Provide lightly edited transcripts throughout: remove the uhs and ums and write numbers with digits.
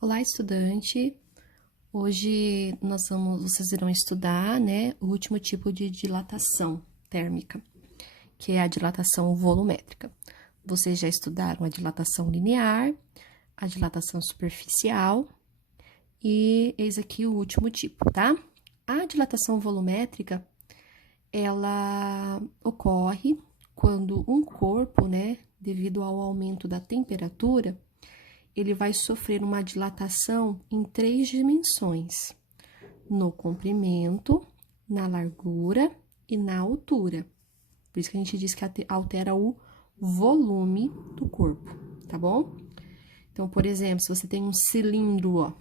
Olá, estudante! Hoje vocês irão estudar, né, o último tipo de dilatação térmica, que é a dilatação volumétrica. Vocês já estudaram a dilatação linear, a dilatação superficial e eis aqui o último tipo, tá? A dilatação volumétrica, ela ocorre quando um corpo, né, devido ao aumento da temperatura, ele vai sofrer uma dilatação em 3 dimensões: no comprimento, na largura e na altura. Por isso que a gente diz que altera o volume do corpo, tá bom? Então, por exemplo, se você tem um cilindro, ó,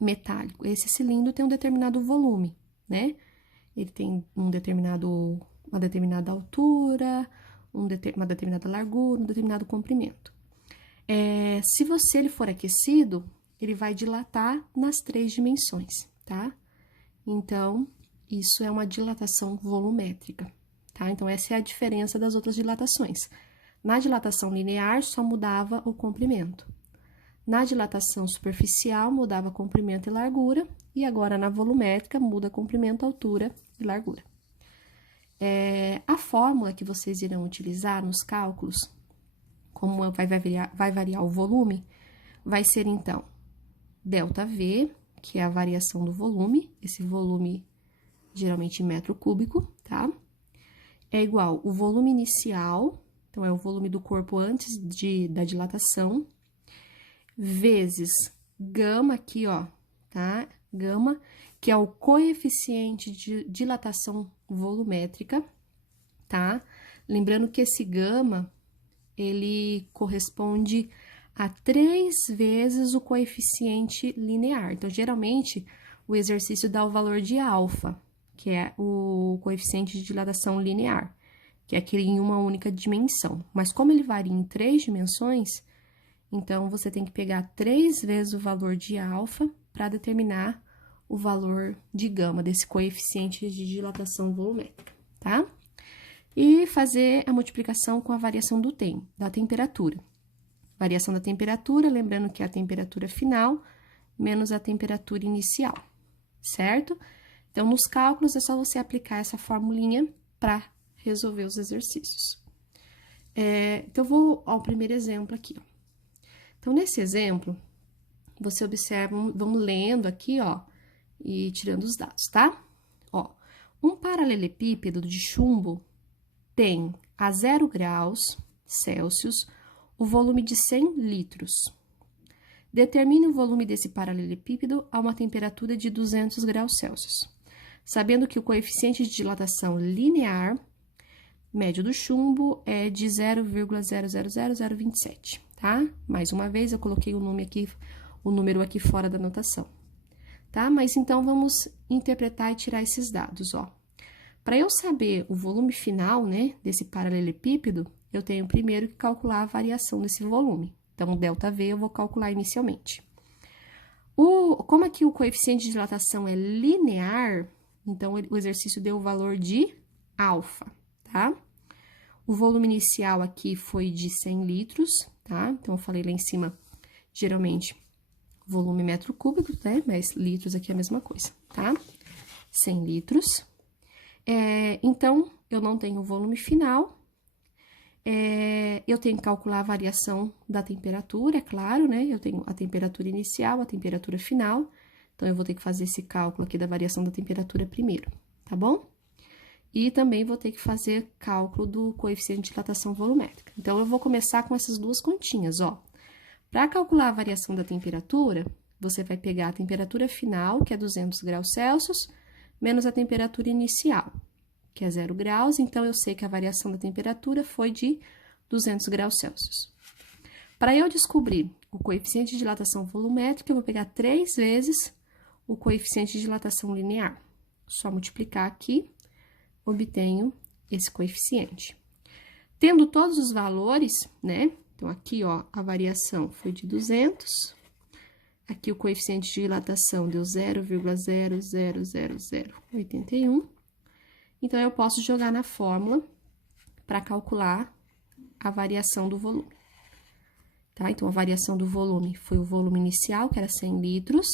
metálico, esse cilindro tem um determinado volume, né? Ele tem uma determinada altura, uma determinada largura, um determinado comprimento. Se ele for aquecido, ele vai dilatar nas 3 dimensões, tá? Então, isso é uma dilatação volumétrica, tá? Então, essa é a diferença das outras dilatações. Na dilatação linear, só mudava o comprimento. Na dilatação superficial, mudava comprimento e largura. E agora, na volumétrica, muda comprimento, altura e largura. A fórmula que vocês irão utilizar nos cálculos, como vai variar o volume, vai ser, então, ΔV, que é a variação do volume, esse volume geralmente em metro cúbico, tá? É igual o volume inicial, então é o volume do corpo antes da dilatação, vezes gama aqui, ó, tá? Gama, que é o coeficiente de dilatação volumétrica, tá? Lembrando que esse gama, ele corresponde a 3 vezes o coeficiente linear. Então, geralmente, o exercício dá o valor de alfa, que é o coeficiente de dilatação linear, que é aquele em uma única dimensão. Mas como ele varia em 3 dimensões, então, você tem que pegar 3 vezes o valor de alfa para determinar o valor de gama desse coeficiente de dilatação volumétrica, tá? E fazer a multiplicação com a variação da temperatura. Variação da temperatura, lembrando que é a temperatura final menos a temperatura inicial, certo? Então, nos cálculos, é só você aplicar essa formulinha para resolver os exercícios. Então, eu vou ao primeiro exemplo aqui, ó. Então, nesse exemplo, você observa, vamos lendo aqui, ó, e tirando os dados, tá? Ó, um paralelepípedo de chumbo tem a 0 graus Celsius o volume de 100 litros. Determine o volume desse paralelepípedo a uma temperatura de 200 graus Celsius, sabendo que o coeficiente de dilatação linear médio do chumbo é de 0,000027, tá? Mais uma vez, eu coloquei o número aqui fora da anotação, tá? Mas então, vamos interpretar e tirar esses dados, ó. Para eu saber o volume final, né, desse paralelepípedo, eu tenho primeiro que calcular a variação desse volume. Então, ΔV eu vou calcular inicialmente. Como aqui o coeficiente de dilatação é linear, então o exercício deu o valor de alfa, tá? O volume inicial aqui foi de 100 litros, tá? Então, eu falei lá em cima, geralmente, volume metro cúbico, né? Mas litros aqui é a mesma coisa, tá? 100 litros. Então, eu não tenho o volume final. Eu tenho que calcular a variação da temperatura, é claro, né? Eu tenho a temperatura inicial, a temperatura final. Então, eu vou ter que fazer esse cálculo aqui da variação da temperatura primeiro, tá bom? E também vou ter que fazer cálculo do coeficiente de dilatação volumétrica. Então, eu vou começar com essas duas continhas, ó. Para calcular a variação da temperatura, você vai pegar a temperatura final, que é 200 graus Celsius, menos a temperatura inicial, que é 0 graus. Então, eu sei que a variação da temperatura foi de 200 graus Celsius. Para eu descobrir o coeficiente de dilatação volumétrica, eu vou pegar 3 vezes o coeficiente de dilatação linear. Só multiplicar aqui, obtenho esse coeficiente. Tendo todos os valores, né? Então, aqui, ó, a variação foi de 200. Aqui, o coeficiente de dilatação deu 0,00081. Então, eu posso jogar na fórmula para calcular a variação do volume. tá? Então, a variação do volume foi o volume inicial, que era 100 litros,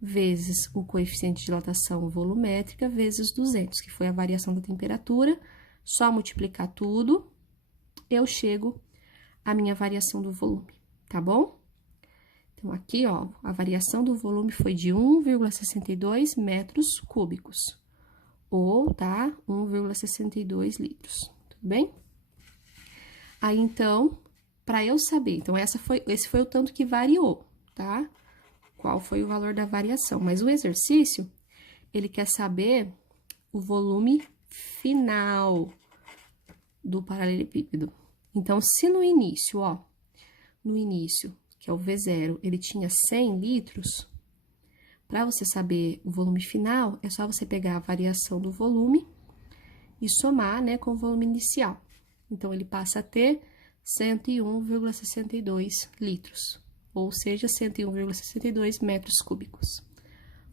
vezes o coeficiente de dilatação volumétrica, vezes 200, que foi a variação da temperatura. Só multiplicar tudo, eu chego à minha variação do volume, tá bom? Então, aqui, ó, a variação do volume foi de 1,62 metros cúbicos, ou, tá, 1,62 litros, tudo bem? Aí, então, para eu saber, então, esse foi o tanto que variou, tá? Qual foi o valor da variação. Mas o exercício, ele quer saber o volume final do paralelepípedo. Então, se no início, ó, no início, que é o V0, ele tinha 100 litros, para você saber o volume final, é só você pegar a variação do volume e somar, né, com o volume inicial. Então, ele passa a ter 101,62 litros, ou seja, 101,62 metros cúbicos,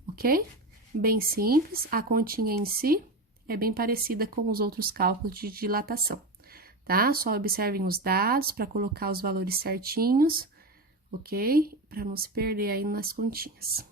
ok? Bem simples, a continha em si é bem parecida com os outros cálculos de dilatação, tá? Só observem os dados para colocar os valores certinhos, ok? Para não se perder aí nas continhas.